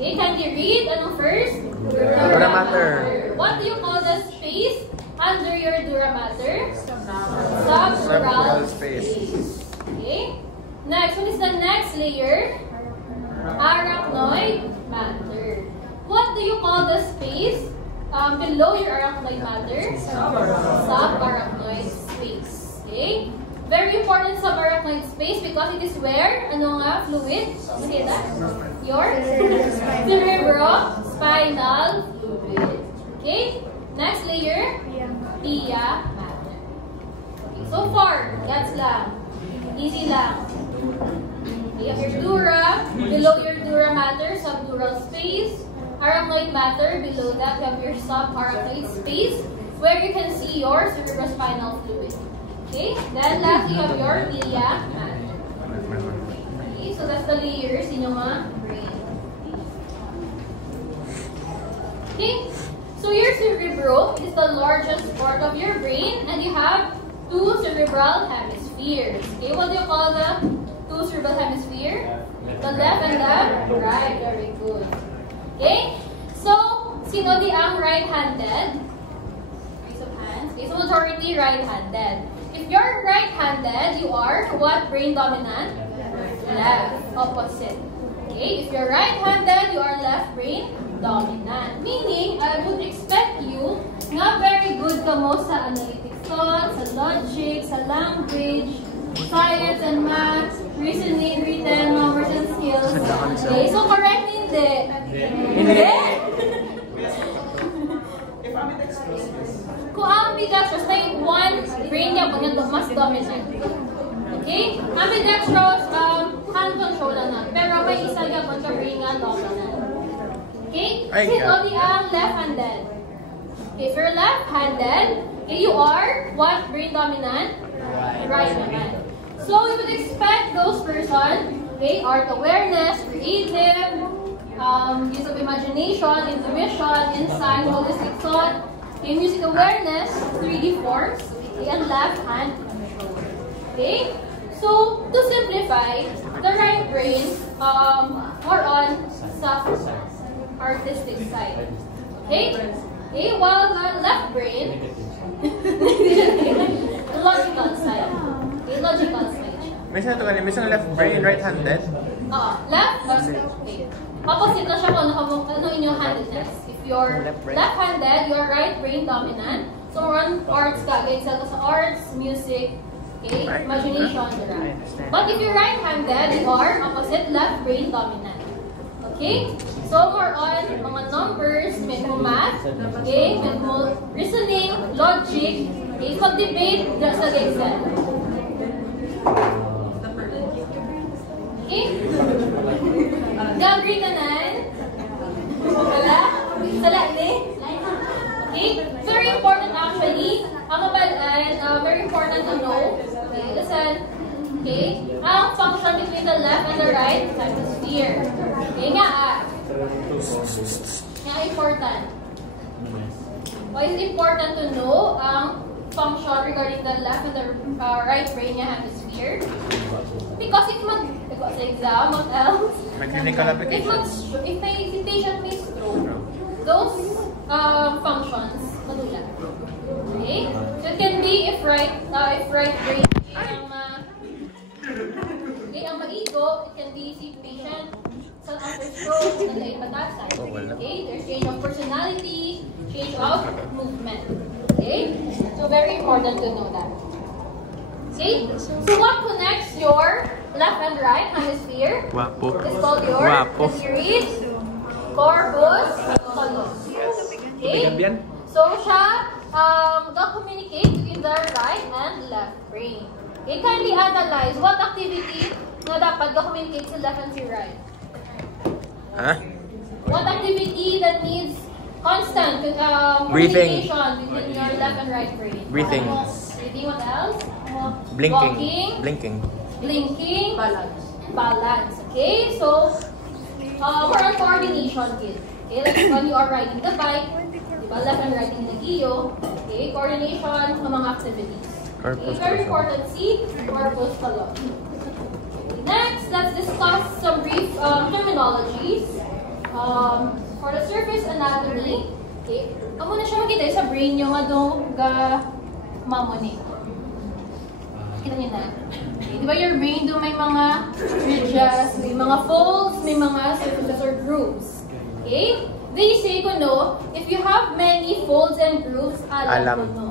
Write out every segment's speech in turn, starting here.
Okay, can you read? Ano first? Dura mater. What do you call the space under your dura mater? Subdural space. Okay. Next, what is the next layer? Arachnoid matter. What do you call the space below your arachnoid matter? Subarachnoid space. Okay. Very important subarachnoid space because it is where ano nga fluid? Say that? Your cerebrospinal fluid. Okay. Next layer, pia matter. Okay. So far, that's lang. Easy lang. You have your dura, below your dura mater, subdural space. Arachnoid mater, below that you have your subarachnoid space, where you can see your cerebrospinal fluid. Okay, then lastly you have your pia mater. Okay, so that's the layers in your brain. Okay, so your cerebrum is the largest part of your brain, and you have two cerebral hemispheres. Okay, what do you call the two cerebral hemisphere? The left and the right. Very good. Okay? So, sino di ang right-handed? Raise of hands. Okay, so majority right-handed. If you're right-handed, you are what brain dominant? Left. Opposite. Okay? If you're right-handed, you are left brain dominant. Meaning, I would expect you na very good ka mo sa analytic thought, sa logic, sa language, science and maths, reasoning, written, numbers and skills. Okay, so correct hindi. Hindi? If ambidextrous, Kung ambidextrous, may one brain niya pag mas dominant. Okay? Ambidextrous, hand control lang na. Pero may isa niya pag brain nga dominant. Okay? Sino di ang left-handed? Okay, if you're left-handed, okay, you are what brain dominant? Right naman. So you would expect those persons, okay, art awareness, creative, use of imagination, intuition, insight, holistic thought, okay, music awareness, 3D forms, okay, and left hand control. Okay? So to simplify, the right brain more on soft artistic side. Okay? Okay, while the left brain logical side. Okay, logical side. Minsan ito kanina, minsan left brain, right-handed. Left, okay. Opposite na siya kung ano inyong handedness. If you're left-handed, you're right brain dominant. So run arts ka, excel ka sa arts, music, okay, imagination, right. But if you're right-handed, you are opposite left brain dominant. Okay? So more on mga numbers, may mo math, okay, may mo reasoning, logic, okay, so debate sa excel. Okay? Gagawin ka na? Wala? Sala, hindi? Okay? Very important actually. Very important to know. Okay, listen. Okay? Ang function between the left and the right hemisphere. Okay nga Nga important. Why is it important to know ang function regarding the left and the right brain hemisphere? Because if sa exam, what else? If may patient may stroke, those functions madulas. Okay? So it can be if right brain ang maigo, it can be si patient sa after stroke, naglaing patasan. Okay? There's change of personality, change of movement. Okay? So very important to know that. Okay? So what connects your left and right hemisphere? Wapo. It's called your teres corpus callosum. Okay? So siya communicate between the right and left brain. Okay, kindly analyze what activity na dapat communicate sa left and sa right. What activity that needs constant communication between your left and right brain? Breathing. Breathing, what else? Blinking. Walking. Blinking. Balance. Okay, so we're on coordination kid. Okay, like when you are riding the bike, diba, left and right in the iyo. Okay, coordination ng mga activities. Okay, very important. See, corpus callosum. Next, let's discuss some brief terminologies. For the surface anatomy, okay, amo na siya makita sa brain nyo nga doon ga mamoni. Kita niyo na. Okay, di ba your brain doon may mga ridges, may mga folds, may mga surfaces or grooves. Okay? They say ko no, if you have many folds and grooves, alam ko no.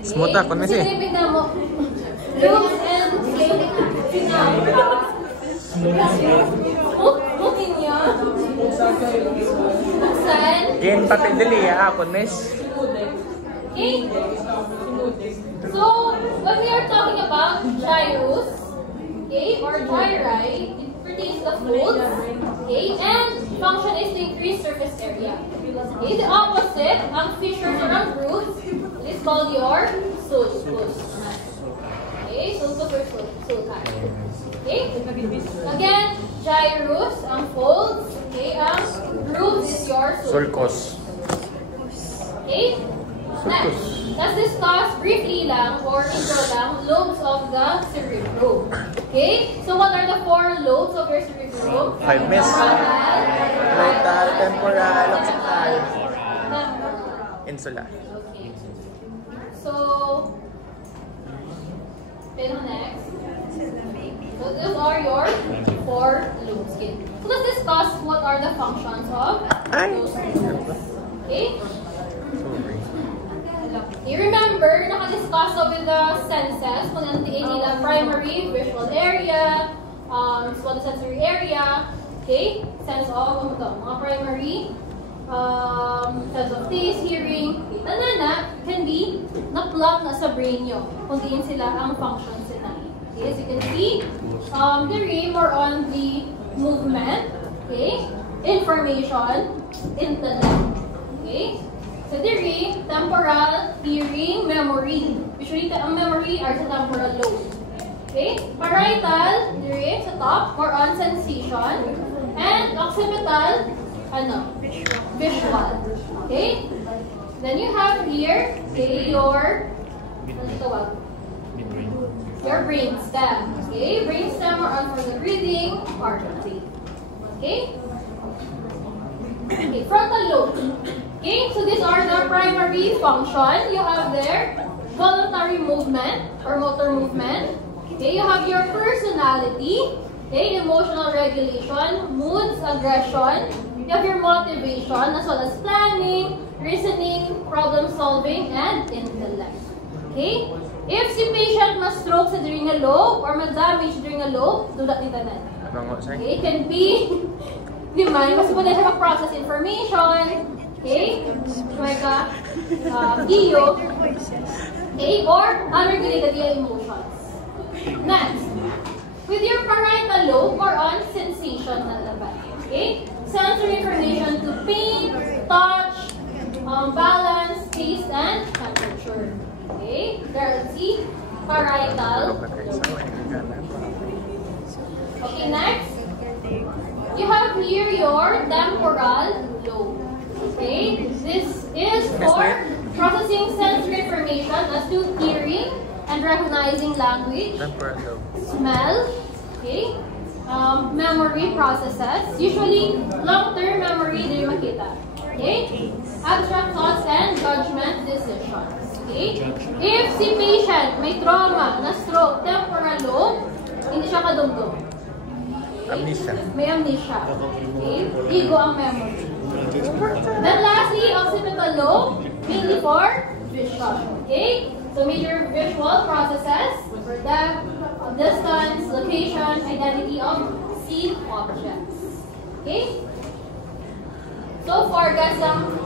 Smooth ako na siya. Kasi tingnan mo, grooves and Bukin niya. Saan? Yan, papel dali ako, miss. Okay? So, when we are talking about gyrus, okay, or gyri, it pertains to folds, okay, and function is to increase surface area. Okay, the opposite, ang fissures or ang grooves, it is called your sulcus. Okay, sulcus or sulci. Okay? Again, gyrus, ang folds, okay, ang grooves is your sulcus. Okay? Next, let's discuss briefly lang or intro lang lobes of the cerebrum. Okay? So what are the 4 lobes of your cerebrum? 5 miss. Frontal, temporal, occipital, insula. Okay. So, next. So those are your 4 lobes. Okay. So let's discuss what are the functions of those lobes. Okay? You remember, naka-discuss with the senses, kung ano nila primary visual area, sensory area, okay? Sense of, mga primary, sense of taste, hearing, okay? Nanana can be na-plug na sa brain nyo, kung diin sila ang functions nila. Okay, as you can see, the ray more on the movement, okay? Information, intellect, okay? So, diri, temporal, hearing, memory. Usually, ang memory are sa temporal lobe. Okay? Parietal, diri, sa top, more on sensation. And occipital, visual. Okay? Then you have here, okay, your brainstem. Okay? Brainstem more on for the breathing part of it. Okay? Okay, frontal lobe. Okay, so these are the primary function. You have there voluntary movement or motor movement. Okay, you have your personality. Okay, emotional regulation, moods, aggression. You have your motivation as well as planning, reasoning, problem solving, and intellect. Okay, if si patient ma-stroke sa during a lobe or ma-damage during a lobe, do that nito na. Okay, it can be mas pwede siya mag-process information. Okay? Like EO. Okay? Or unregulated emotions. Next, with your parietal lobe or on sensation na laban. Okay? Sensory information to pain, touch, balance, taste, and temperature. Okay? There, let's see. Parietal. Okay, next. You have here your temporal lobe. Okay, this is for processing sensory information as to hearing and recognizing language, smell, okay, memory processes, usually long-term memory din makita, okay, abstract thoughts and judgment decisions, okay. If si patient may trauma na stroke, temporal lobe, hindi siya kadumdum. Amnesia. May amnesia. Okay? Ego ang memory. Then lastly, occipital lobe, mainly for vision. Okay? So major visual processes for depth, distance, location, identity of seen objects. Okay? So far, got some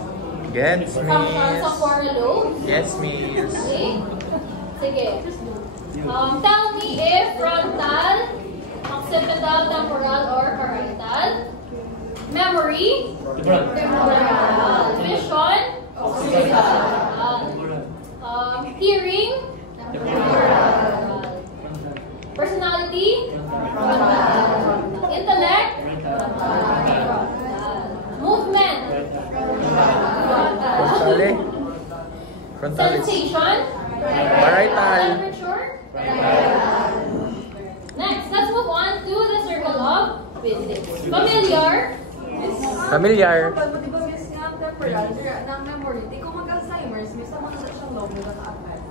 functions of coronal lobe. Yes, miss. Okay? Sige. Tell me if frontal, occipital, temporal, or parietal. Memory, temporal. Vision, occipital. Hearing, temporal. Personality, frontal. Intellect, frontal. Movement, frontal. Sensation, parietal. Temperature, parietal. Next, let's move on to the circle of physics. Familiar? Familiar. Di ba miss nga ang temporal, ng memory, di ko mag-Alzheimer's, miss ang mga siyang logo na ka-affect.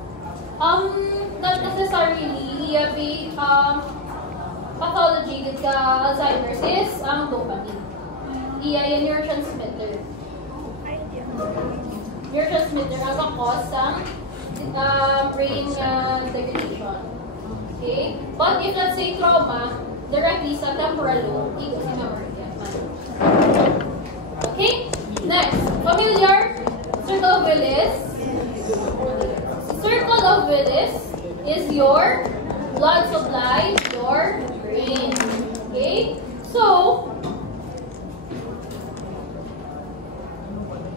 Not necessarily. EFA, pathology with Alzheimer's is ang dopamine. Yan neurotransmitter. Neurotransmitter ang cause ng brain degradation. Okay? But if let's say trauma, directly sa temporal lobe, ito si memory. Okay? Next, familiar? Circle of Willis. Circle of Willis is your blood supply, your brain. Okay? So,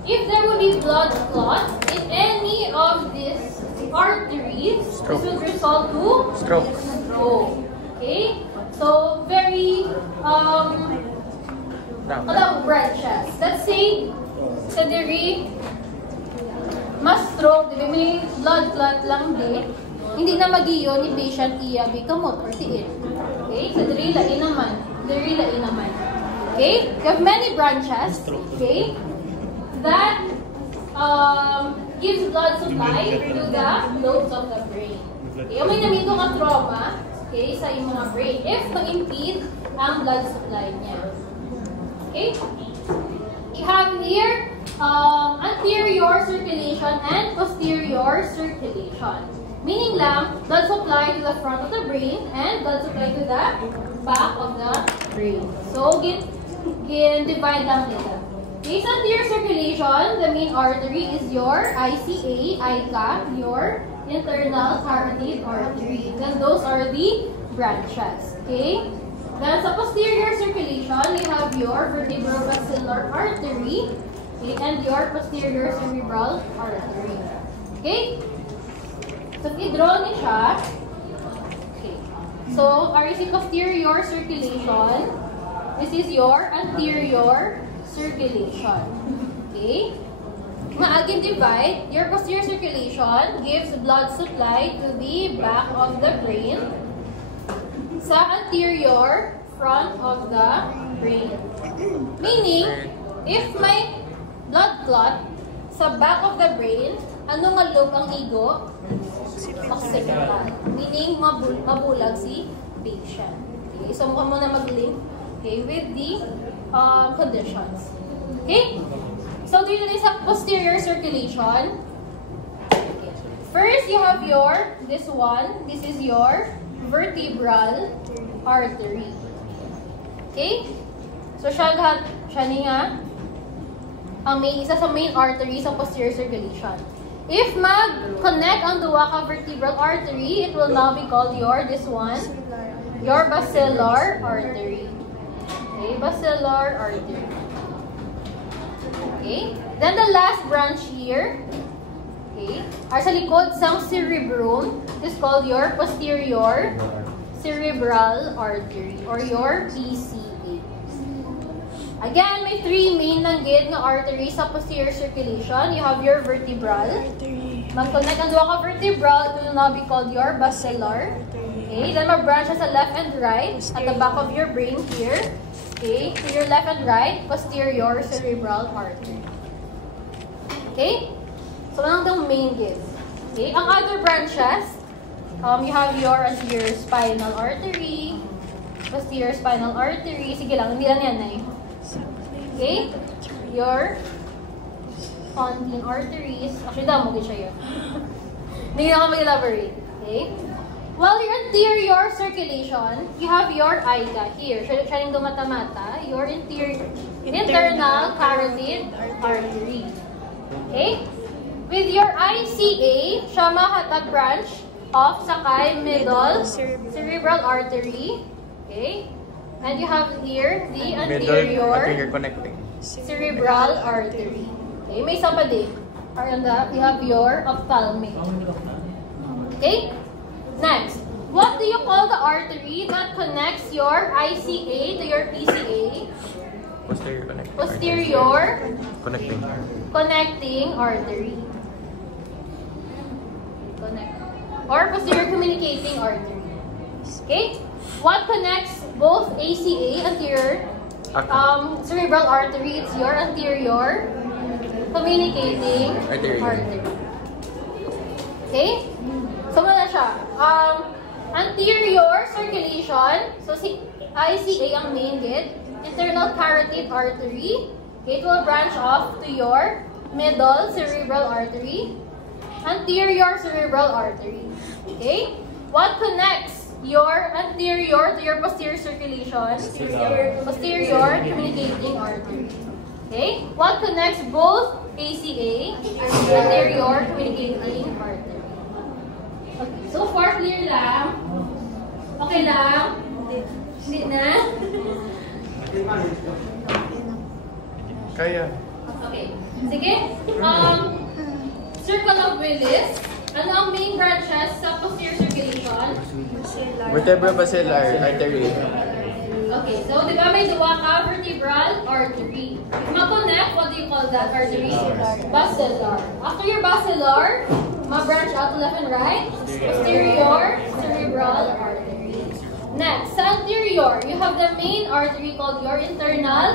if there would be blood clot in any of these arteries, this would result to Stroke. stroke. Okay? So, very, a lot of branches. Let's say, sa diri, mas stroke, di ba may blood clot lang din, hindi na magiyon ni patient iya bikamot or tiin. Okay? Sa diri, lain naman. Diri, lain naman. Okay? You have many branches. Okay? That gives blood supply to the lobes of the brain. Okay? Yung may namito ka trauma, okay, sa iyong mga brain, if ma-impede ang blood supply niya. Okay? You have here anterior circulation and posterior circulation. Meaning lang, blood supply to the front of the brain and blood supply to the back of the brain. So, divide lang nila. Okay, sa anterior circulation, the main artery is your ICA, your internal carotid artery. Then those are the branches. Okay? Then sa posterior circulation, you have your vertebrobasilar artery, okay, and your posterior cerebral artery. Okay? So, i-draw niyo siya. Okay. So, RC posterior circulation. This is your anterior circulation. Okay? Maagin divide, your posterior circulation gives blood supply to the back of the brain. Sa anterior, front of the brain. Meaning, if may blood clot sa back of the brain, ano nga lobe ang igo? Occipital. Meaning, mabulag si patient. Okay? So, mukha mo na mag-link, okay, with the conditions. Okay? So, dito na sa posterior circulation. Okay. First, you have your, this one. This is your vertebral artery. Okay? So, siya nga, ang may isa sa main artery sa posterior circulation. If mag-connect ang duwa ka vertebral artery, it will now be called your, this one, your basilar artery. Okay, basilar artery. Okay, then the last branch here, okay, are sa likod sang cerebrum, is called your posterior cerebral artery or your PCA. Again, may three main langgit na arteries sa posterior circulation. You have your vertebral. Mag-connect ang duwa ka vertebral, it will now be called your basilar. Okay, then mag-branch sa left and right at the back of your brain here. Okay, to your left and right, posterior cerebral artery. Okay, so anong itong main gate? Okay, ang other branches, you have your anterior spinal artery, posterior spinal artery. Sige lang, hindi lang yan eh. Okay, your pontine arteries. Actually, damo din siya yun. Hindi na ako mag-elaborate. Okay? Well, your anterior circulation, you have your ICA here. Siya rin dumata-mata. Your internal carotid artery. Okay? With your ICA, siya mahatag branch of sakay middle cerebral artery. Okay? And you have here the anterior connecting cerebral artery. Okay, may isa pa din. You have your ophthalmic. Okay? Next, what do you call the artery that connects your ICA to your PCA? Posterior connecting. Posterior Connecting artery. Or posterior communicating artery. Okay? What connects both ACA, anterior Cerebral artery, it's your anterior communicating artery. Okay? So, muna siya. Anterior circulation. So, si ICA ang main gate. Internal carotid artery. Okay, it will branch off to your middle cerebral artery. Anterior cerebral artery. Okay? What connects your anterior to your posterior circulation? Posterior communicating artery. Okay? What connects both ACA and anterior communicating artery? Okay, so far clear lang. Okay lang? Hindi na? Kaya. Okay. Sige. Circle of Willis. Ano ang main branches sa posterior circulation? Vertebro-basilar artery. Okay, so di ba may duwa ka vertebral artery? Ma-connect, what do you call that artery? Basilar. After your basilar, ma-branch out to left and right. Posterior cerebral artery. Next, sa anterior, you have the main artery called your internal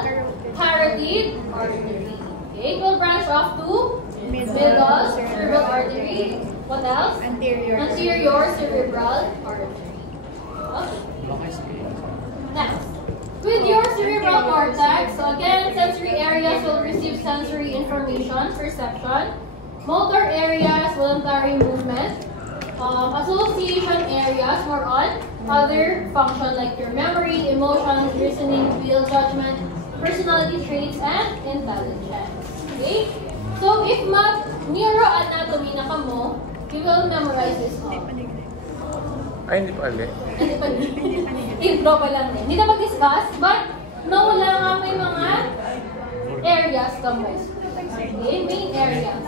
carotid artery. Okay, it will branch off to middle cerebral artery. What else? Anterior cerebral artery. Okay. Next, with your cerebral cortex, so again, sensory areas will receive sensory information, perception. Motor areas, voluntary movement. Association areas, more on other function like your memory, emotions, reasoning, will, judgment, personality traits, and intelligence. Okay? So, if neuroanatomy na ka mo, you will memorize this all. Ay, hindi pa ulit. Hindi pa intro pa lang din. Hindi na mag-discuss, but know lang ang may mga areas ka mo. Okay? Main areas.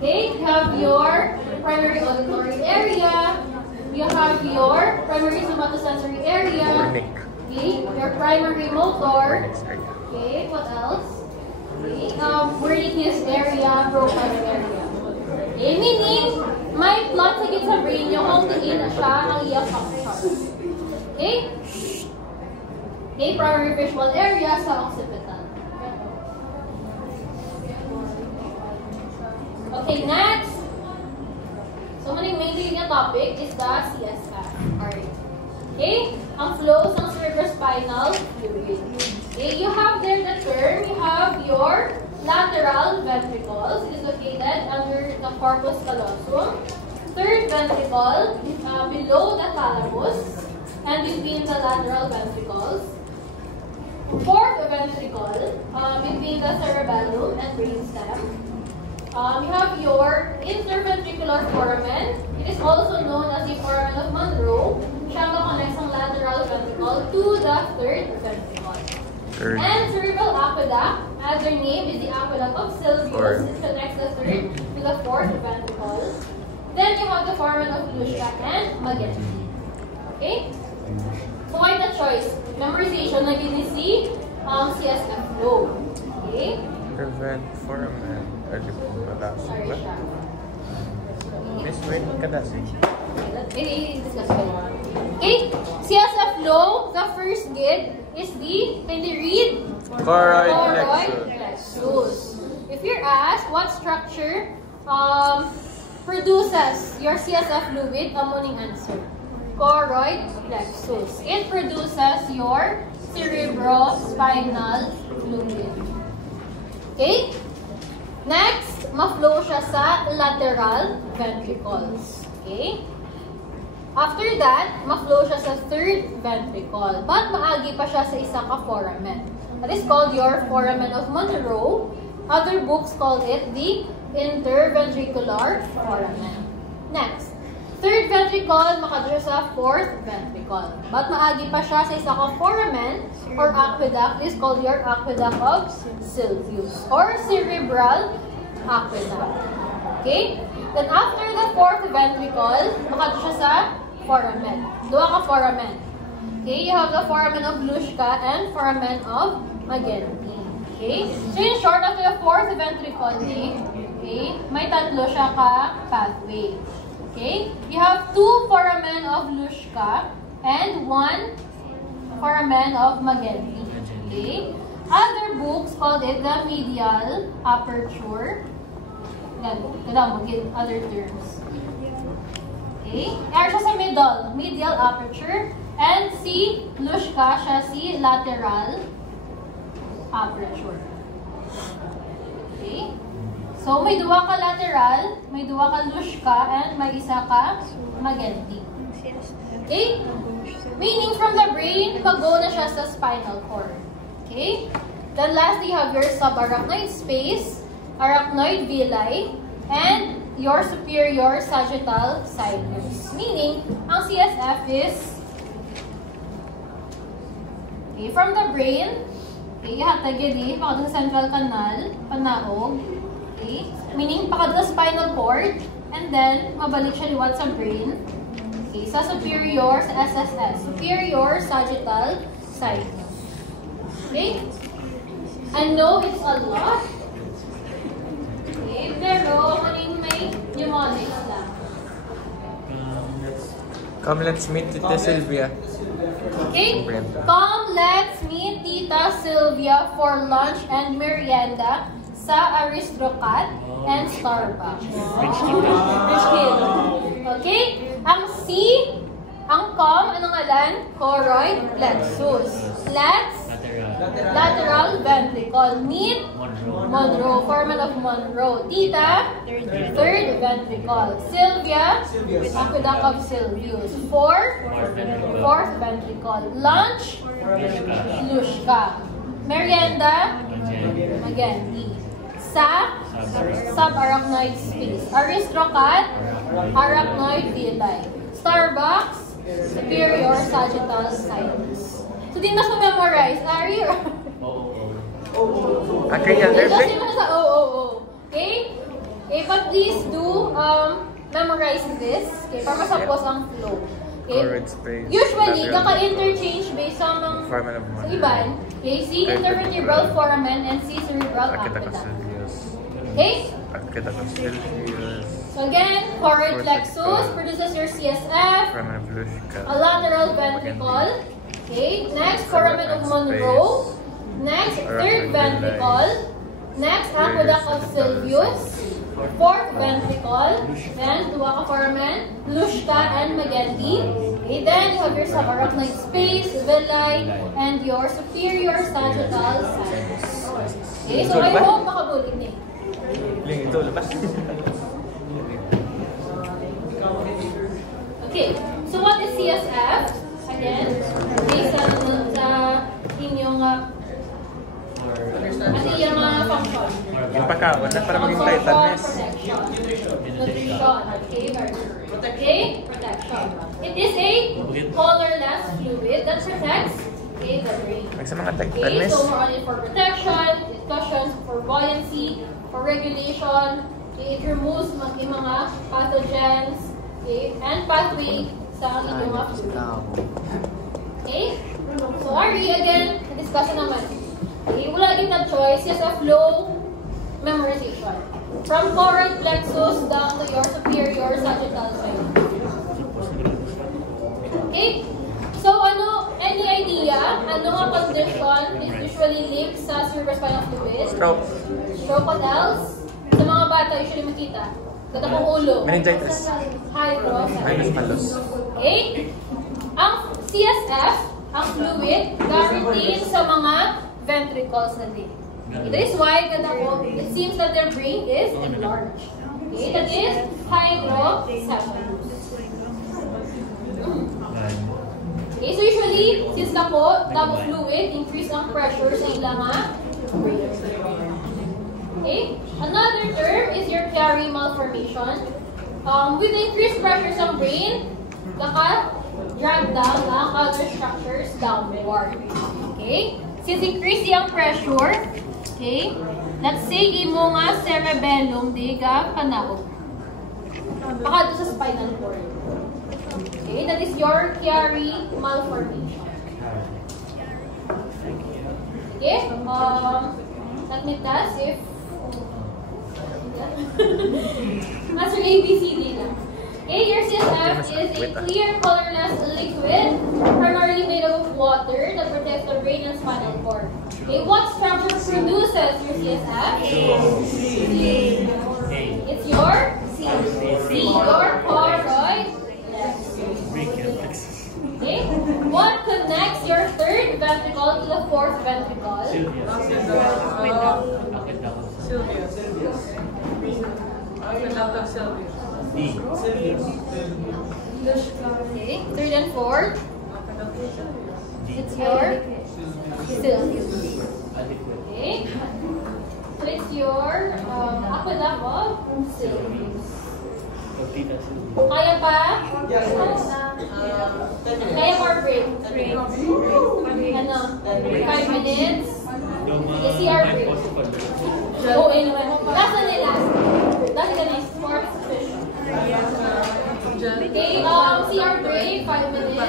Okay? You have your primary auditory area. You have your primary somatosensory area. Okay? Your primary motor. Okay? What else? Okay? Wernicke's area, Broca's area. Okay? Meaning, may plot sa sa brain nyo kung tiin na siya ang iyang function. Okay? Okay, primary visual area sa occipital. Okay, next. So, main topic is the CSF. Alright. Okay? Ang flows ng cerebrospinal fluid. Okay, you have there the term, you have your lateral ventricles. It is located under the corpus callosum. Third ventricle below the thalamus and between the lateral ventricles. Fourth ventricle between the cerebellum and brainstem. You have your interventricular foramen. It is also known as the foramen of Monroe. Siya ang connects ang lateral ventricle to the third ventricle. And cerebral aqueduct, as their name is the aqueduct of Sylvius. It connects the third to the fourth ventricle. Then you have the foramen of Lucia and Magellan. Okay? So why the choice? Memorization, naging si CSF flow. Okay? Prevent foramen. Sorry siya. Miss, wait ka na. I-discuss ko lang. Okay? CSF flow, the first gate is the, can you read? Choroid plexus. If you're asked what structure produces your CSF fluid, amuning answer. Choroid plexus. It produces your cerebrospinal fluid. Okay? Next, ma-flow siya sa lateral ventricles. Okay? After that, ma-flow siya sa third ventricle. But maagi pa siya sa isa ka foramen. That is called your foramen of Monroe. Other books call it the interventricular foramen. Next, third ventricle, makadyo sa fourth ventricle. But maagi pa siya sa isa ka foramen or aqueduct is called your aqueduct of Sylvius or cerebral aqueduct. Okay? Then after the fourth ventricle, makadyo siya sa foramen. Dua ka foramen. Okay? You have the foramen of Luschka and foramen of Magellan. Okay? So in short, after the fourth ventricle, okay, may tatlo siya ka pathway. Okay? You have two foramen of Luschka and one foramen of Magellan. Okay? Other books called it the medial aperture. Kailangan mag-give other terms. Okay? Kaya siya sa middle, medial aperture. And si Lushka, siya si lateral aperture. Okay? So, may duwa ka lateral, may duwa ka Lushka, and may isa ka Magenty. Okay? Meaning from the brain, mag-go na siya sa spinal cord. Okay? Then lastly, you have your subarachnoid space, arachnoid villi, and your superior sagittal sinus. Meaning, ang CSF is okay, from the brain, okay, ihatag yun pakadun sa central canal, panaog, okay, meaning pakadun sa spinal cord, and then mabalik siya liwat sa brain, okay, sa superior, sa SSS, superior sagittal sinus. Okay? I know it's a lot, okay, pero maling may mnemonics lang. Come, let's meet Tita Sylvia. Okay? Come, let's meet Tita Sylvia for lunch and merienda sa Aristocrat and Starbucks. Rich Kid. Okay? Ang C, ang come, anong alan? Choroid plexus. Let's lateral ventricle. Meet Monroe, foramen of Monroe. Tita, third ventricle. Sylvia, aqueduct of Sylvius. Fourth ventricle. Lunch, Lushka. Merienda, Magenty. Sa subarachnoid space. Aristocrat, arachnoid villi. Starbucks, superior sagittal sinus. So, di mas memorize. Ari or... Okay, yeah, Kasi mo sa okay? Okay, but please do memorize this. Okay, para masapos ang flow. Okay? Choroid space. Usually, lateral kaka-interchange based on foramen of sa Monroe. iban. Okay, C intervertebral foramen and C cerebral Aqueduct of aqueduct. Sylvius. Okay? Aqueduct of Sylvius. So again, choroid plexus produces your CSF, Foramen of Lushka. a lateral ventricle. Okay, next foramen of Monroe. Next, third ventricle. Next, aqueduct of Sylvius. Fourth ventricle. Then, dua ka foramen, Lushka and Magenty. Okay, then you have your subarachnoid space, villi, and your superior sagittal sinus. Okay, so I hope makabulig niya. Ito, labas. Okay, so what is CSF? Again, based on sa inyong ano yung function? Yung pagkaon na para maging titaness. Nutrition. Okay, very good. Okay, protection. It is a colorless fluid that protects the brain. Sa mga Okay, titaness. so more only for protection, it cushions for buoyancy, for regulation. Okay, it removes mga pathogens, okay, and pathway sa inyong fluid. Okay? So, Ari, again, discussion naman. Okay, wala kita choice. Yes, a flow memorization. From choroid plexus down to your superior sagittal sinus. Okay? So, any idea? Ano nga condition is usually linked sa cerebrospinal fluid? Stroke. Stroke what else? Sa mga bata, usually makita. Ganda kong ulo. Meningitis. Hydrocephalus. Okay? Ang CSF, ang fluid, guaranteed sa mga ventricles na din. Okay, that is why it seems that their brain is enlarged. Okay, that is hydrocephalus. Okay, so usually, since damo fluid, increase ang pressure sa ilang brain. Okay, another term is your Chiari malformation. With increased pressure sa brain, drag down ang other structures downward. Okay? Since increase yung pressure, okay? Let's say, imo nga cerebellum di ka panaog. Baka doon sa spinal cord. Okay? That is your Chiari malformation. Okay? Let me test if... Answer ABCD lang. Okay, your CSF is a clear, colorless liquid, primarily made up of water that protects the brain and spinal cord. Okay, what structure produces your CSF? It's your C. Your choroid. Okay, what connects your third ventricle to the fourth ventricle? Okay, third and fourth. It's your Sylvius. Okay, so it's your aqueduct of Sylvius. Kaya pa? Kaya more break? Ano? 5 minutes? Sige, CR break. Oo, anyway. Last na nila. Last na nila. Fourth session. Okay, CR break, 5 minutes.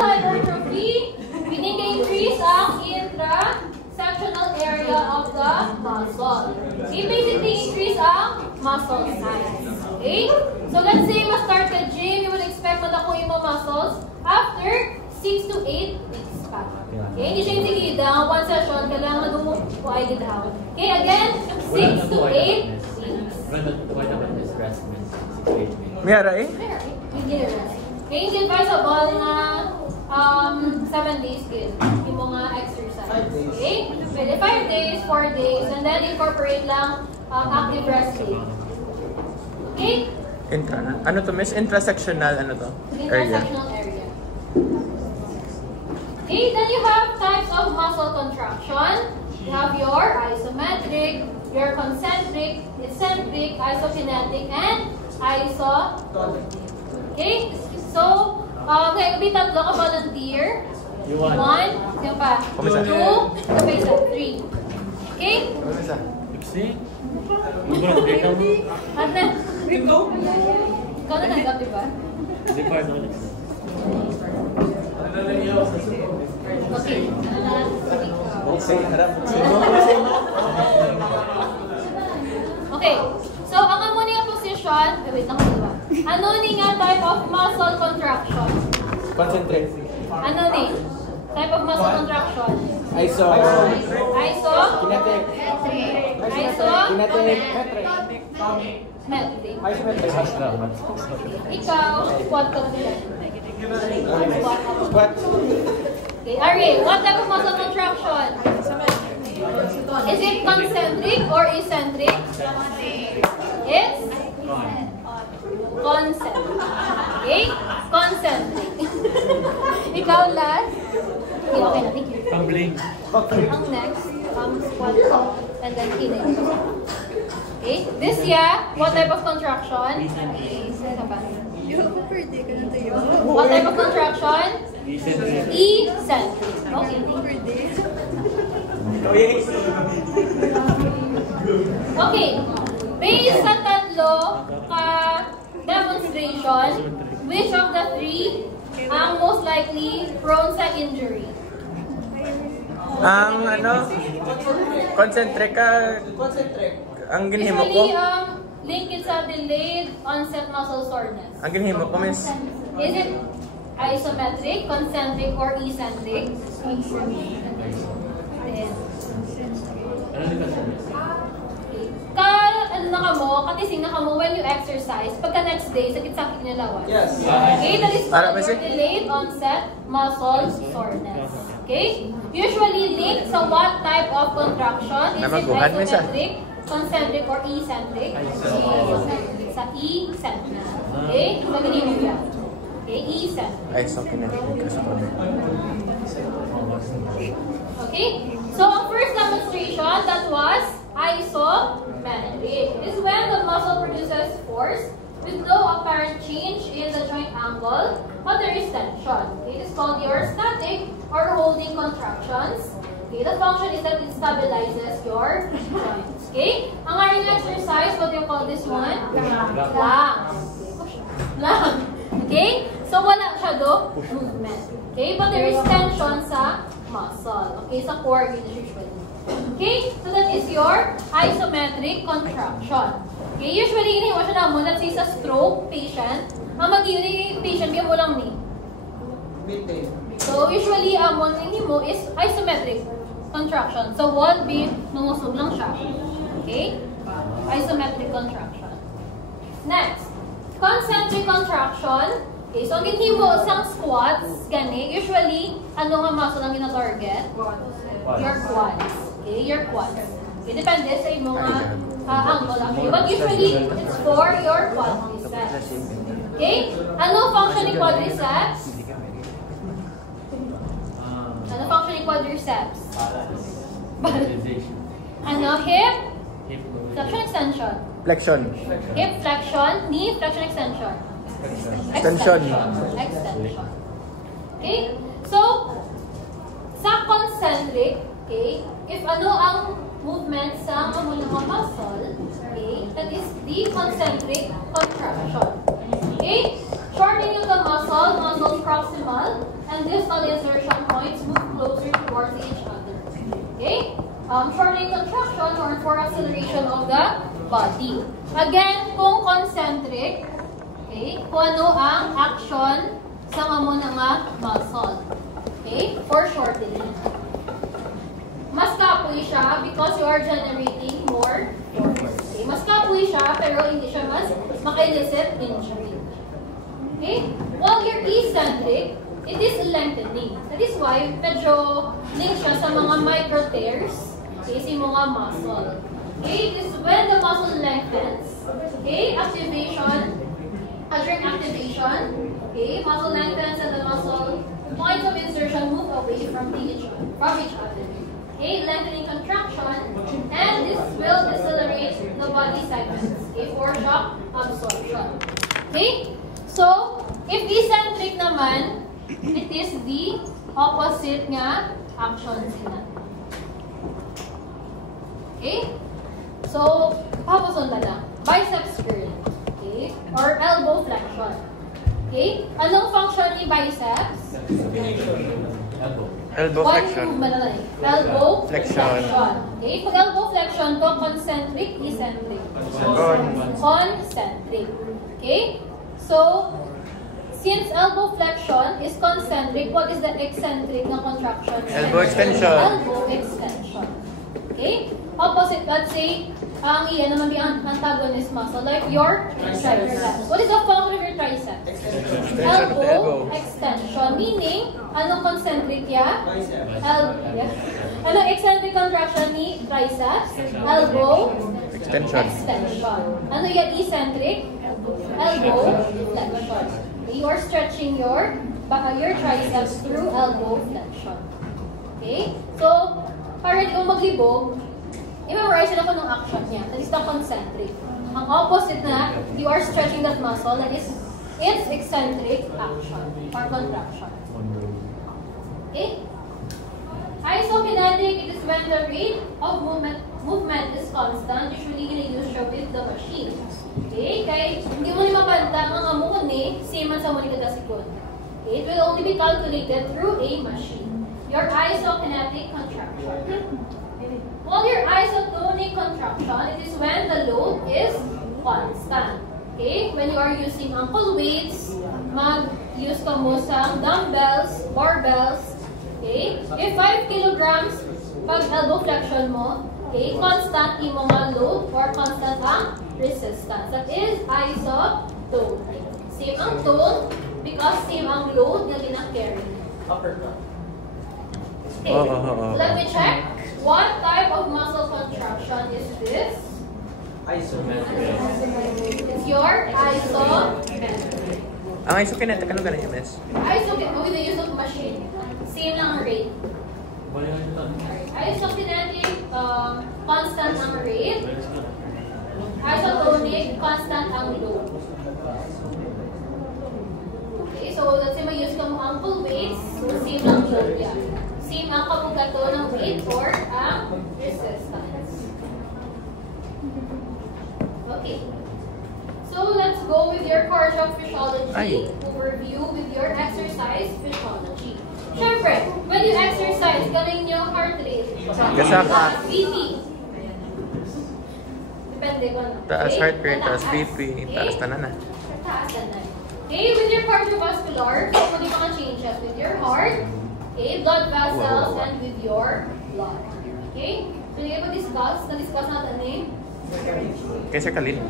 Hypertrophy, we need to increase ang intra-sectional area of the muscle. Okay, basically increase ang muscle size. Okay? So let's say ma-start ka gym, you would expect madakuin mo muscles after 6 to 8 weeks pa. Okay? Hindi siya yung tigida. One session, kailangan madungo ko ay gidhaw. Okay, again, 6 to 8 weeks. Miyara eh? Okay, hindi advisable na 7 days good. Yung mga exercise. Okay? Pwede 5 days, 4 days, and then incorporate lang active resting. Okay? Ano to, miss? Intrasectional, ano to? Intersectional area. Okay, then you have types of muscle contraction. You have your isometric, your concentric, eccentric, isokinetic, and isotonic. Okay? So, okay, be tatlo ka volunteer. 1, yung pa. 2, yung isa, 3. Okay? Ate, ikaw na nanggap, diba? Okay. Okay. So, ang amo niya position, wait lang ko diba? Ano ni nga type of muscle contraction? Concentrate. Ano ni? Type of muscle contraction? Iso. Iso? Kinetic. Iso? Kinetic. Metric. Isometric. Ikaw, squat ka nila. Squat. Okay, Ari, what type of muscle contraction? Is it concentric or eccentric? It's concentric. Okay? Concentric. Ikaw last. Okay, okay na. Thank you. Ang next, squat and then kinetic. Okay? This what type of contraction? What type of contraction? Eccentric. Okay. Based sa tatlo ka demonstration, which of the three ang most likely prone sa injury? Ang ano? Concentric ka. Ang ginhimo ko. Usually, link it sa delayed onset muscle soreness. Ang ginhimo ko, miss. Is it isometric, concentric, or eccentric? Ano na ka mo, katising na ka mo when you exercise, pagka next day, sakit-sakit niya lawan. Yes. Okay, that is called Para, your delayed onset muscle soreness. Okay? Usually linked sa what type of contraction? Is it Namaguhan, miss, isometric, concentric, or eccentric? Sa eccentric. Okay? So, ganyan mo yan. Okay, eccentric. Ay, so kinetic. Okay? So, ang first demonstration, that was isometric. This is when the muscle produces force with no apparent change in the joint angle, but there is tension. Okay? It is called your static or holding contractions. Okay? The function is that it stabilizes your joints. Okay? Ang aring exercise, what do you call this one? Lang. Lang. Okay? So, wala siya do movement. Okay? But there is tension sa muscle. Okay? Sa core usually. Okay? So, that is your isometric contraction. Okay? Usually, inihiwa siya naman, let's say sa stroke patient, ang mag-iuni patient, yung mo lang ni. So, usually, ang mo is isometric contraction. So, won't be nungusog lang siya. Okay? Isometric contraction. Next, concentric contraction. Okay, so ang ginhimo sang squats, gani, usually, ano nga muscle ang gina-target? Your quads. Okay, your quads. Okay, depende sa imong angle actually. But usually, it's for your quadriceps. Okay? Ano function ni quadriceps? Ano function ni quadriceps? Ano? Hip? Flexion extension. Flexion. Hip flexion, knee flexion extension. Extension. Extension. Okay? So, sa concentric, okay, if ano ang movement sa mga muscle, okay, that is the concentric contraction. Okay? Shortening of the muscle proximal, and distal insertion points move closer towards each other. Okay? Shortening contraction or for acceleration of the body. Again, kung concentric, okay, kung ano ang action sa mga muscle. Okay? For shortening. Mas kapoy siya because you are generating more force. Okay? Mas kapoy siya pero hindi siya mas maka-elicit injury. Okay? While you're eccentric, it is lengthening. That is why medyo link siya sa mga micro tears, okay, sa mga muscle. Okay? It is when the muscle lengthens. Okay? Activation. During activation, okay, muscle lengthens and the muscle points of insertion move away from each other. Okay, lengthening contraction, and this will decelerate the body segments. Okay, for shock absorption. Okay, so if eccentric naman, it is the opposite nga action sila. Okay, so papason na lang. Biceps curl. Okay, or elbow flexion. Okay, anong function ni biceps? Elbow flexion. Elbow Flexion. Okay, pag elbow flexion to, concentric, eccentric. Concentric. Okay, so since elbow flexion is concentric, what is the eccentric na contraction? Elbow extension. Elbow extension. Okay, opposite, let's say, ang iyan naman yung antagonist muscle, like your triceps. What is the function of your triceps? Elbow extension. Meaning, anong concentric ya? Ano eccentric contraction ni triceps? Elbow Extension. Ano yan eccentric? Elbow flexion. You are stretching your triceps through elbow flexion. Okay? So, para di ko maglibog, i-memorize nila ko ng action niya. That is the concentric. Ang opposite na, you are stretching that muscle, that is its eccentric action or contraction. Okay? Isokinetic, it is when the rate of movement is constant. Usually, gina-use siya with the machine. Okay? Kaya hindi mo ni mapanta ang amon ni same sa mo ni kada sekund. Okay? It will only be calculated through a machine. Your isokinetic contraction. While your isotonic contraction, it is when the load is constant. Okay? When you are using ankle weights, mag-use ka mo sa dumbbells, barbells. Okay? If 5 kilograms, pag elbow flexion mo, okay, constant imo nga load or constant ang resistance. That is isotonic. Same ang tone because same ang load na gina-carry. Okay. So let me check. What type of muscle contraction is this? Isometric. It's your isometric. Ang isokinetic, ano ganun yung miss? Isokinetic, with the use of machine. Same lang ang rate. Isokinetic, constant ang rate. Isotonic, constant ang load. Okay, so let's say may use ka mo ankle weights, same lang load yan. Same ang kabugato ng weight or ang resistance. partial physiology Ay. overview with your exercise physiology. Siyempre, when you exercise, galing yung heart rate. Gasa ka. BP. Depende ko na. Taas heart rate, taas Mataas. BP, taas na na. Taas na na. Okay, with your cardiovascular, pwede mga changes with your heart, okay, blood vessels, and with your blood. Okay? So, hindi ko na-discuss natin eh. Kaya Sir Kalin.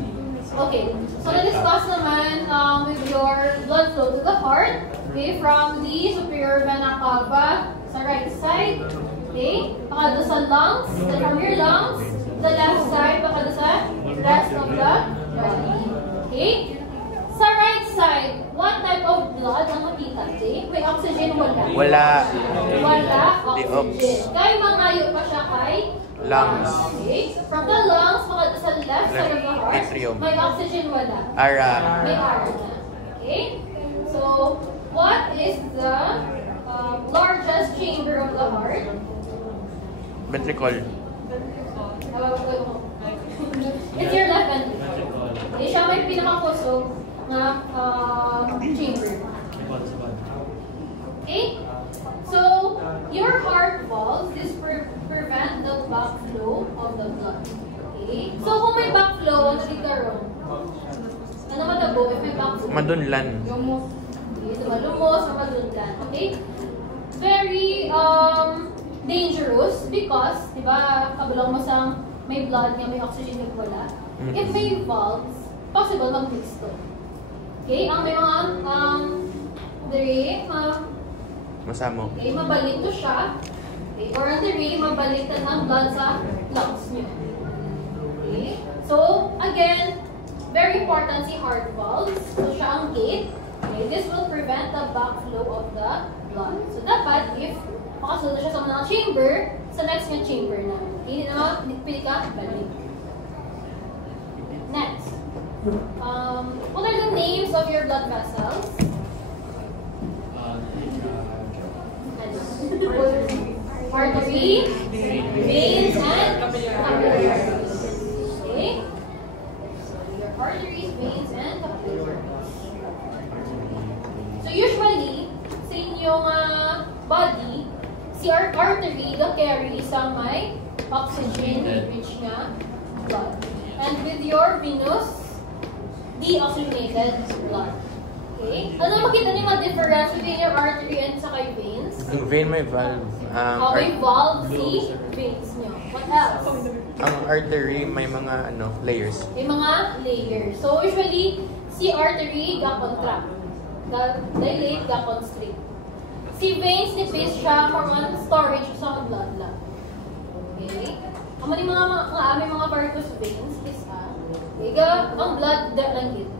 Okay, so na-discuss naman with your blood flow to the heart, okay, from the superior vena cava sa right side, okay, baka doon sa lungs, then from your lungs, the left side, baka doon sa rest of the body, okay. Sa right side, what type of blood ang makita, okay? May oxygen, wala? Wala. Wala Di oxygen. Kaya mangayo pa siya kay Lungs. okay. From the lungs, baka doon sa left side of the heart, Atrium. may oxygen, wala? Ara. May R na. Okay? So, what is the largest chamber of the heart? Ventricle. It's your left ventricle. Okay, siya may pinakakusog na chamber. Okay? So, your heart valves, this prevent the backflow of the blood. Okay? So, kung may backflow, ano nagkaroon? Ano matabo if may backflow? Madunlan. Okay, so malumos or madunlan. Okay? Very dangerous because, di ba, kabilang mo sa may blood nga, may oxygen nga wala. If may valves, possible mag-mix to. Okay? Ang may mga, Masamo. okay, mabalik to siya. Okay? Or ang mabalitan ng blood sa lungs nyo. Okay? So, again, very important si heart valves. So, siya ang gate. Okay? This will prevent the backflow of the blood. So, dapat, if makasunod siya sa mga chamber, sa next nga chamber na. Okay? Hindi naman, pili ka, balik. Next. What are the names of your blood vessels? Artery, veins, and capillaries. Okay? Your arteries, veins, and capillaries. So usually, sa inyong body, si artery will carry isang may oxygen-rich nga blood. And with your venous, deoxygenated blood. Okay? Ano makita niyo mga difference between your artery and sa kay veins? Ang vein may valve. May valve, si veins nyo. What else? Ang artery may mga layers. May mga layers. So usually, si artery ga-contract. Dilate, ga-constrict. Si veins, nipis siya for one storage sa blood lang. Okay? Ang may mga varicose veins is ang blood da lang dito.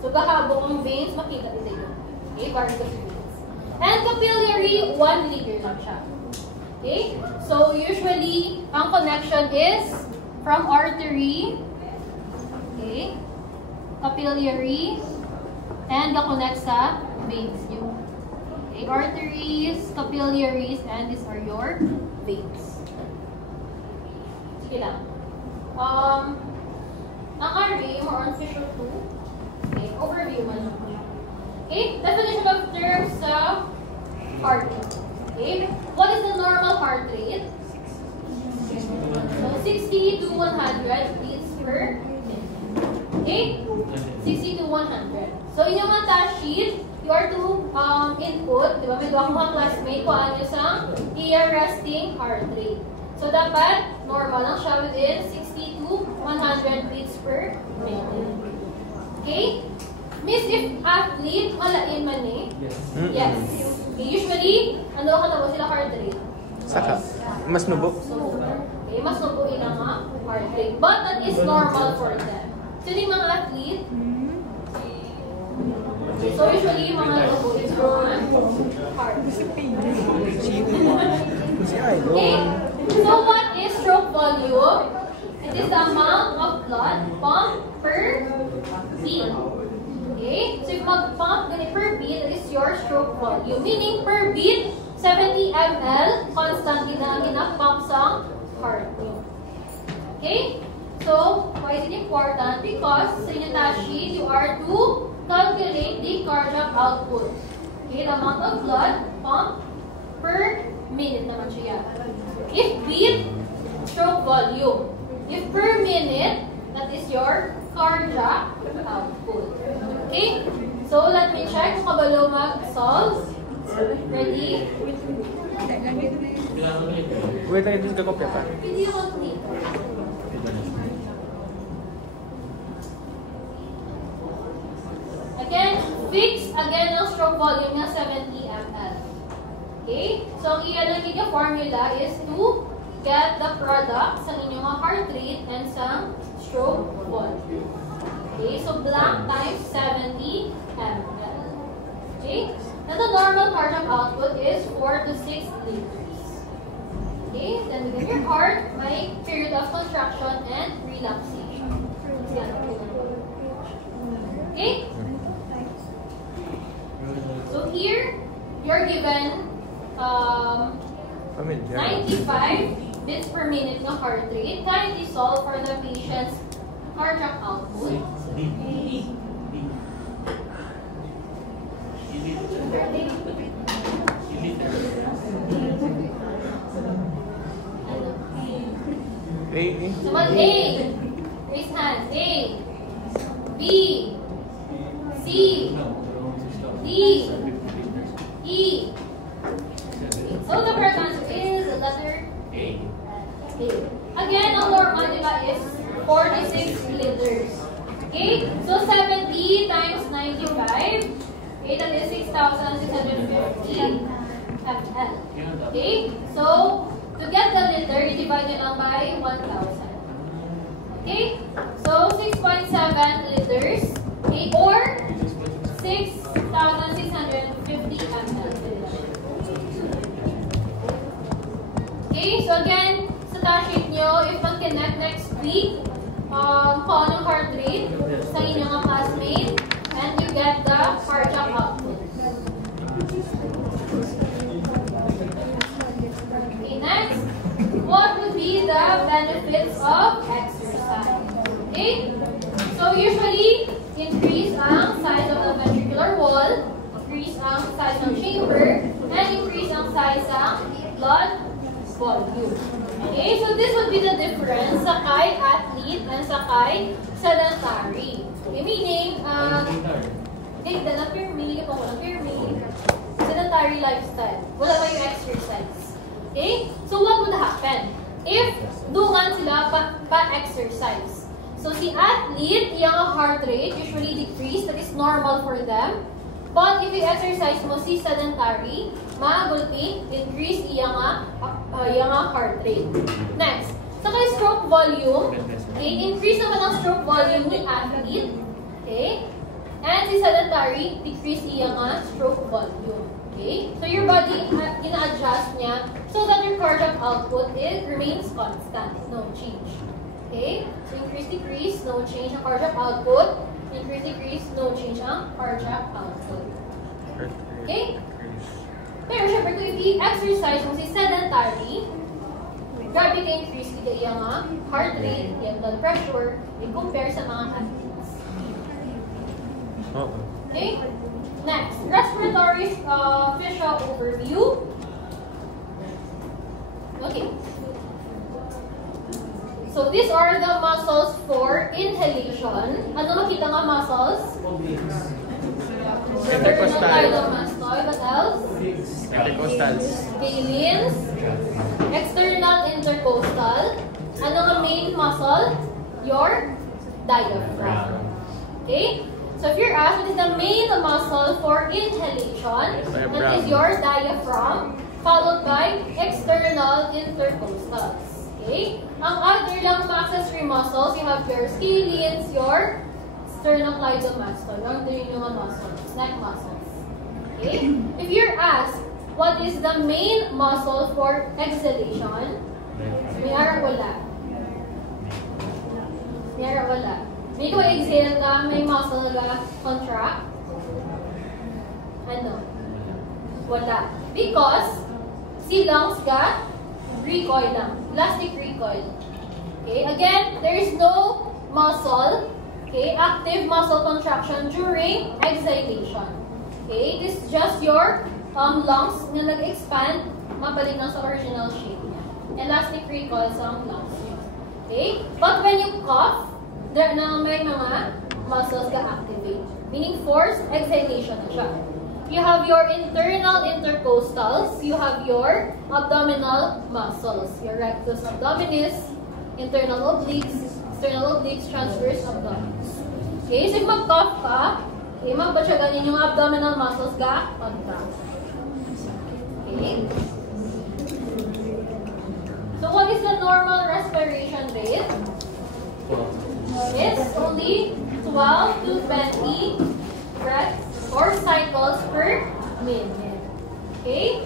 So gahabong ang veins, makita dito yun. Okay? Varicose veins. And capillary, 1 liter lang siya. Okay? So usually, ang connection is from artery, okay, capillary, and connect sa veins nyo. Okay? Arteries, capillaries, and these are your veins. Sige lang. Ang RA, more on fissure 2. Okay, overview man. Okay, definition of terms sa heart rate. Okay, what is the normal heart rate? So, 60 to 100 beats per minute. Okay, 60 to 100. So, inyong mga task sheet, you are to input, di ba? May doon mga classmate kung ano sa ear resting heart rate. So, dapat normal lang siya within 60 to 100 beats per minute. Okay? Miss, if athlete, malain man eh? Yes. Okay, usually, ano ka na sila heart rate? Saka, mas nubo. Okay, mas nubo ilang heart rate. But that is normal for them. So, yung mga athlete, so usually, mga nubo is mga heart rate. Okay? So, what is stroke volume? It is the amount of blood pumped per beat. Okay? So, if mag-pump per beat, that is your stroke volume. Meaning, per beat, 70 ml constantly na ginapump sa heart nyo. Okay? So, Why is it important? Because sa inyo sheet, you are to calculate the cardiac output. Okay, the amount of blood pumped per minute naman siya. If beat, stroke volume. If per minute, that is your cardiac output. Okay? So, let me check kung kabalo mag-solve. Ready? Wait, I just kopya pa. Hindi ako dito. Again, fix again ang stroke volume na 70 ml. Okay? So, ang ilalagay formula is to get the product sa inyong heart rate and sa stroke volume. Okay? So, blank times 70 ml. Okay? And the normal cardiac output is 4 to 6 liters. Okay? Then within your heart, may period of contraction and relaxation. Okay? So here, you're given 95 beats per minute na heart rate. Kindly solve for the patient's cardiac output. So what A? Raise hands. A, B, C, D, E. So the correct answer is the letter A. Again, ang normal is 46 liters. Okay? So 70 times 95. Okay, that is 6,650 ml. Okay? So, to get the liter, you divide it lang by 1,000. Okay? So, 6.7 liters. Okay? Or 6,650 ml. Okay? So, again, sa task sheet nyo, if mag-connect next week, kung anong heart rate sa inyong classmate, and you get the cardiac output. Okay, next, what would be the benefits of exercise? Okay, so usually, increase ang size of the ventricular wall, increase ang size ng chamber, and increase ang size ng blood volume. Okay, so this would be the difference sa kay athlete and sa kay sedentary. Okay, meaning, sedentary lifestyle. Wala ba yung exercise? Okay? So, what would happen? If duman sila pa-exercise. So, si athlete, yung heart rate usually decrease. That is normal for them. But if you exercise mo si sedentary, magulpi, increase yung heart rate. Next, sa kay stroke volume, okay, increase naman ang stroke volume ni athlete. Okay? And si sedentary, decrease yung stroke volume. Okay? So your body, ina-adjust niya so that your cardiac output remains constant. No change. Okay? So increase, decrease, no change ang cardiac output. Increase, decrease, no change ang cardiac output. Okay? Pero syempre, kung i-exercise mo si sedentary, grabe ka-increase kita yung heart rate, yung blood pressure, i-compare sa mga athletes. Okay? Next, respiratory facial overview. Okay. So these are the muscles for inhalation. Ano makita nga muscles? Sternocleidomastoid. What else? Intercostals. Scalenes. External intercostal. Ano ang main muscle? Your diaphragm. Okay? So if you're asked what is the main muscle for inhalation, that is your diaphragm, followed by external intercostals. Okay? Ang other lang accessory muscles, you have your scalenes, your sternocleidomastoid, yung muscles, neck muscles. Okay? If you're asked what is the main muscle for exhalation, may ara wala. May ara wala. May kung exhale ka, may muscle ka contract. Ano? Wala. Because, si lungs ka, recoil lang. Plastic recoil. Okay? Again, there is no muscle, okay, active muscle contraction during exhalation. Okay, this is just your lungs na nag-expand, mabalik na sa original shape niya. Elastic recall sa lungs niyo. Okay? But when you cough, there na may mga muscles ga-activate. Meaning forced exhalation na siya. You have your internal intercostals, you have your abdominal muscles, your rectus abdominis, internal obliques, external obliques, transverse abdominis. Okay, so if mag-cough ka, okay, magpatsaganin yung abdominal muscles ga-contract. Okay. So what is the normal respiration rate? It's only 12 to 20 breaths or cycles per minute. Okay?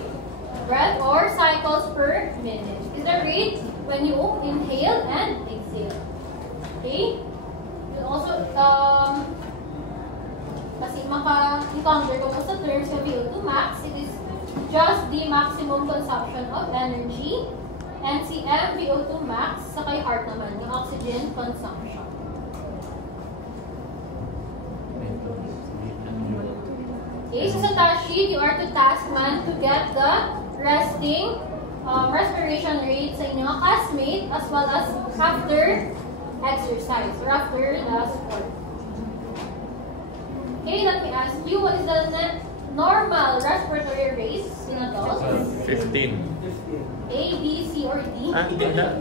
Breath or cycles per minute is the rate when you inhale and exhale. Okay? You also, kasi maka-encounter ko po sa terms na VO2 max, it is just the maximum consumption of energy. NCM, VO2 max, sa kay heart naman, yung oxygen consumption. Okay, so sa task sheet, you are to task man to get the resting respiration rate sa inyong classmate as well as after exercise or after the sport. Okay, let me ask you, what is the normal respiratory rate in adults? 15. A, B, C, or D? Hindi na.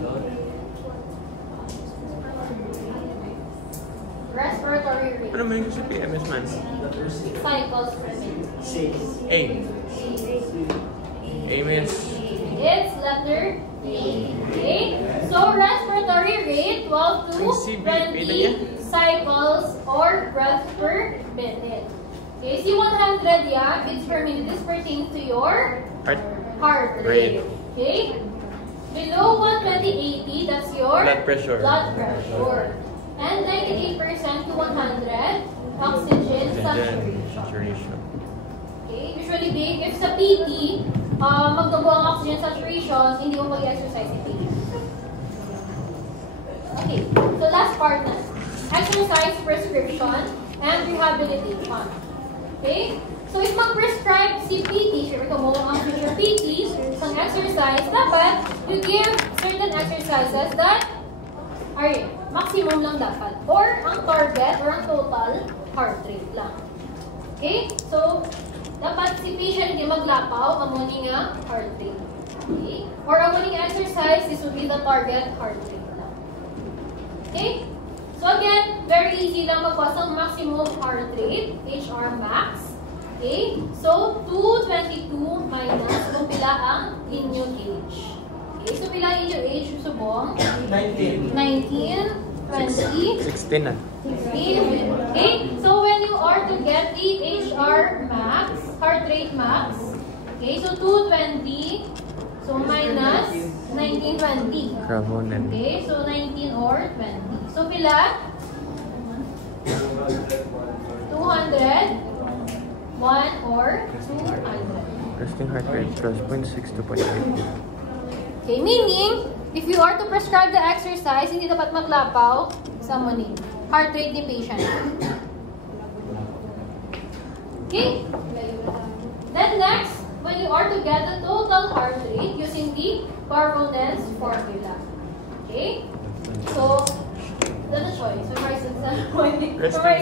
Respiratory rate. Ano man yung sa PMS man? Cycles per minute. A. A means It's letter A. Okay? So, respiratory rate, 12 to 20 cycles or breaths per minute. Okay, see 100, yeah, beats per minute. This pertains to your heart rate. Okay? Below 120/80, that's your blood pressure. And 98% to 100, oxygen saturation. Okay, usually if sa PT, magtubo ang oxygen saturation, hindi mo mag-exercise si patient. Okay, so last part na. Exercise prescription and rehabilitation. Okay? So if mag-prescribe si PT, sure ko mo ang future PT, ang exercise, dapat you give certain exercises that are maximum lang dapat. Or ang target or ang total heart rate lang. Okay? So, dapat si patient hindi maglapaw ang muna nga heart rate. Okay? Or ang muna exercise, this will be the target heart rate lang. Okay? So again, very easy lang magpas ang maximum heart rate, HR max. Okay? So, 222 minus kung pila ang inyong age. Okay? So, pila ang inyong age? Subong? 19, 20, 16 na. 16. Okay? So, when you are to get the HR max, heart rate max, okay? So, 220. So, minus 1920. Ramonen. Okay? So, 19 or 20. So, pila? 200, 1 or 200. Resting heart rate, 12.6 to 0.8. Okay, meaning, if you are to prescribe the exercise, hindi dapat maglapaw sa money. Heart rate ni patient. Okay? Then next, when you are to get the total heart rate using the Parvonen's formula. Okay? So, that's a choice. Memorize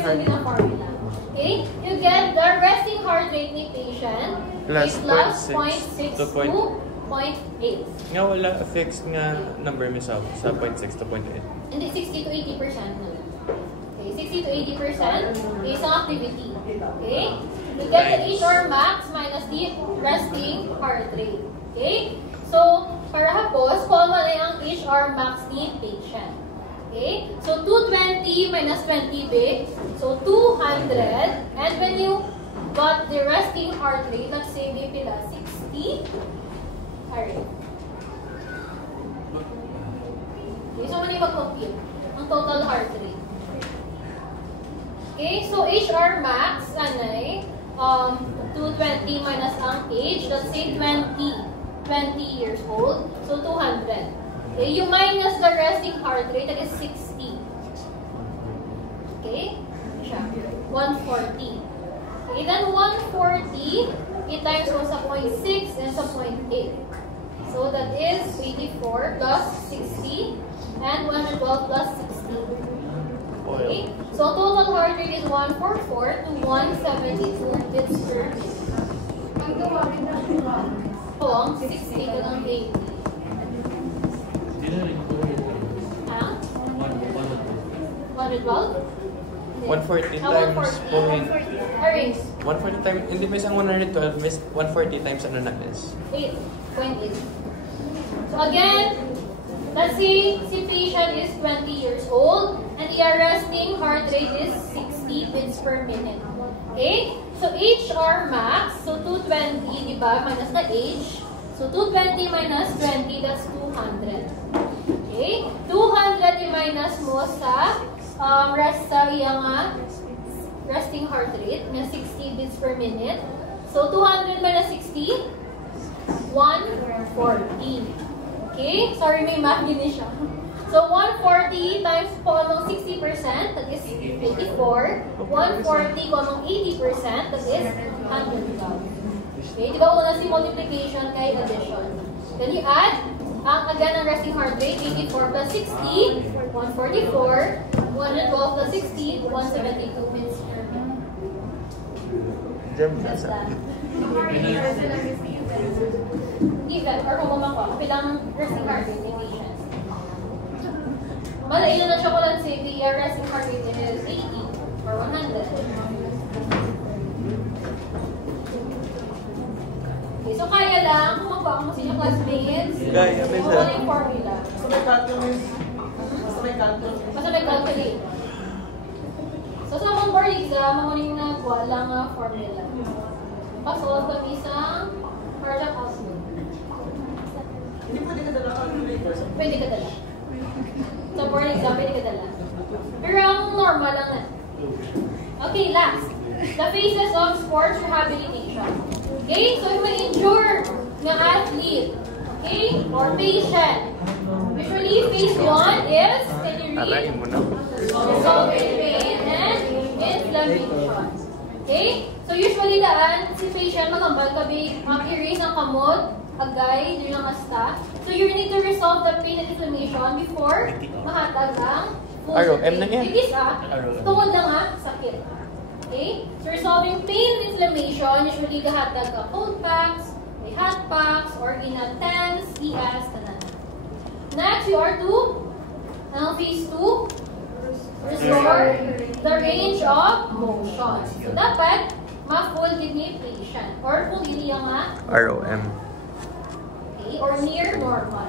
din ang formula. Okay? You get the resting heart rate ni patient Plus plus 0.6 0.6 to 0.8. Nga wala fixed nga number misaw sa 0.6 to 0.8. Hindi, 60 to 80% na. Okay, 60 to 80% is ang activity. Okay? You get the HR max minus the resting heart rate. Okay? So, para hapos, kung ano ang HR max ni patient. Okay? So, 220 minus 20 big. So, 200. And when you got the resting heart rate, let's say, pila 60. Alright. Okay, so, mali mag-compute ang total heart rate. Okay, so HR max, anay, 220 minus ang age, let's say 20 years old, so 200. Okay, you minus the resting heart rate, that is 60. Okay? Siya. 140. Okay, then 140, i-times mo sa 0.6 and sa 0.8. So that is 84 plus 60 and 112 plus 60. Okay? So total heart rate is 144 to 172 beats per minute. Ang gawin na siya. Kung 60 ka ng 80. Ha? 112? 140 times 0.8. Arrange. 140 times, hindi ba isang 112, miss 140 times ano na is? 8.8. So again, let's say si patient is 20 years old and the resting heart rate is 60 beats per minute. Okay? So HR max, so 220, di ba? Minus the age. So 220 minus 20, that's 200. Okay? 200 i-minus mo sa resting heart rate na 60 beats per minute. So 200 minus 60, 140. Okay? Sorry, may math din siya. So 140 times po ng 60%, that is 84. 140 ko ng 80%, that is 112. Okay? Di ba una si multiplication kay addition? Then you add, again, ang resting heart rate, 84 plus 60, 144, 112 plus 60, 172 beats per minute. That's that. Even, or kung ko, bilang resting heart rate ng patient. Malayo na siya ko lang say, the resting heart rate is 80 or 100. Okay, so kaya lang, kung magpapang mo sila classmates, Kaya, may kung ano yung formula. Basta may calculate. Basta may calculate. Basta may calculate. So sa mga board exam, ang muling nagwa lang formula. Pasolve kami sa project output. Hindi pwede ka dala calculator. Pwede ka dala. Sa board exam, pwede ka dala. Pero ang normal lang na. Okay, last. The phases of sports rehabilitation. Okay, so if may injure ng athlete, okay, or patient, usually phase 1 is, can you read? Aray mo na. Resolving pain and inflammation. Okay? So usually daan, si patient magambal kabi, i-raise ang kamot, agay, dito ng asta. So you need to resolve the pain and inflammation before mahatag ang full ROM na yan. Ibig tungod na nga, sakit. Okay? So resolving pain and inflammation, usually gahatag ka cold packs, may hot packs, or TENS, ES, tanan. Next, you are to phase 2, restore the range of motion. So dapat ma-full kidney patient or full kidney ang ROM. okay, or near normal.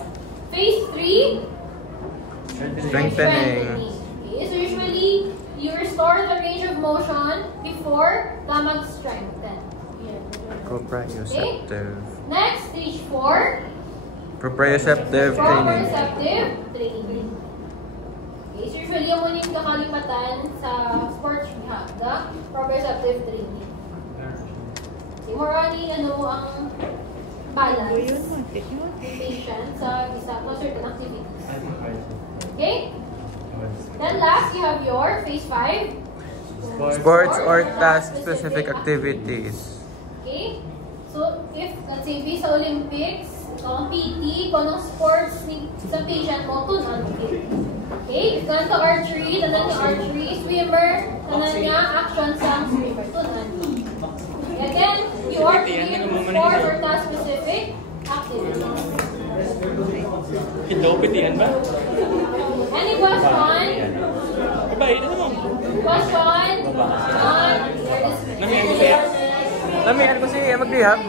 Phase 3, Strengthening. Okay, so usually you restore the range of motion before ka mag-strengthen. Proprioceptive. Next, stage 4, Proprioceptive training. proprioceptive training. Okay, so usually yung muling kakalipatan sa sports rehab, the proprioceptive training. Okay, more on ang balance patient sa certain activities. Okay? Then last, you have your phase 5. Sports or task-specific activities. Okay? So, if, let's say, based sa Olympics, ang PT, kung anong sports ni sa patient mo, tunan. Okay? If ganun ka archery, tanan niya archery, swimmer, tanan niya action sa swimmer, tunan. Again, you are to give sport or task-specific activities. Hello, petian ba? Any question? Iba, ito naman. Question? On? Namihan ko siya mag-rehab.